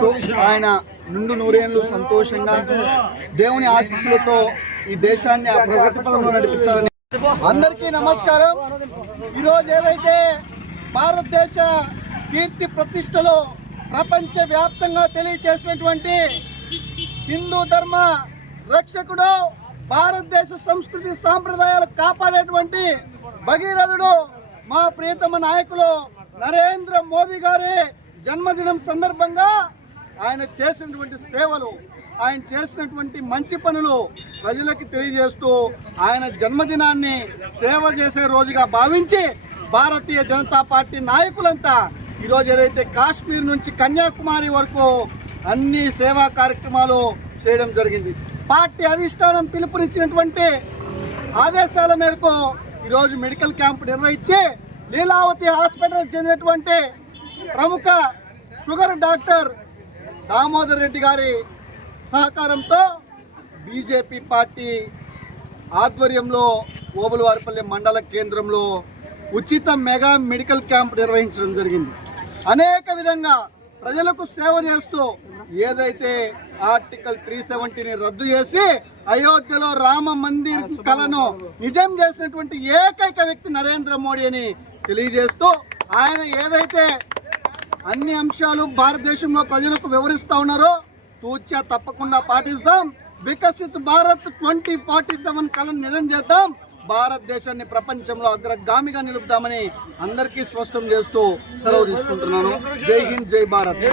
తెలియజేస్తూ ఆయన నుండు నూరేళ్ళు సంతోషంగా దేవుని ఆశీస్సులతో ఈ దేశాన్ని ఆ ప్రగతి పదంలో నడిపించాలని అందరికీ నమస్కారం. ఈరోజు ఏదైతే భారతదేశ కీర్తి ప్రతిష్టలో ప్రపంచ వ్యాప్తంగా తెలియజేసినటువంటి హిందూ ధర్మ రక్షకుడు భారతదేశ సంస్కృతి సాంప్రదాయాలు కాపాడేటువంటి భగీరథుడు మా ప్రియతమ నాయకులు నరేంద్ర మోదీ గారి జన్మదినం సందర్భంగా ఆయన చేసినటువంటి సేవలు ఆయన చేసినటువంటి మంచి పనులు ప్రజలకి తెలియజేస్తూ ఆయన జన్మదినాన్ని సేవ చేసే రోజుగా భావించి భారతీయ జనతా పార్టీ నాయకులంతా ఈరోజు ఏదైతే కాశ్మీర్ నుంచి కన్యాకుమారి వరకు అన్ని సేవా కార్యక్రమాలు చేయడం జరిగింది. పార్టీ అధిష్టానం పిలుపునిచ్చినటువంటి ఆదేశాల మేరకు ఈరోజు మెడికల్ క్యాంప్ నిర్వహించి లీలావతి హాస్పిటల్ చెందినటువంటి ప్రముఖ షుగర్ డాక్టర్ దామోదర్ రెడ్డి గారి సహకారంతో బీజేపీ పార్టీ ఆధ్వర్యంలో ఓబులవారిపల్లి మండల కేంద్రంలో ఉచిత మెగా మెడికల్ క్యాంప్ నిర్వహించడం జరిగింది. అనేక విధంగా ప్రజలకు సేవ చేస్తూ ఏదైతే ఆర్టికల్ త్రీ సెవెంటీని రద్దు చేసి అయోధ్యలో రామ మందిర్ కళను నిజం చేసినటువంటి ఏకైక వ్యక్తి నరేంద్ర మోడీ అని తెలియజేస్తూ ఆయన ఏదైతే అన్ని అంశాలు భారతదేశంలో ప్రజలకు వివరిస్తా ఉన్నారో తూచా తప్పకుండా పాటిస్తాం. Viksit Bharat twenty forty seven కలను నిజం చేద్దాం. భారతదేశాన్ని ప్రపంచంలో అగ్రగామిగా నిలుపుదామని అందరికీ స్పష్టం చేస్తూ సెలవు తీసుకుంటున్నాను. జై హింద్ జై భారత్.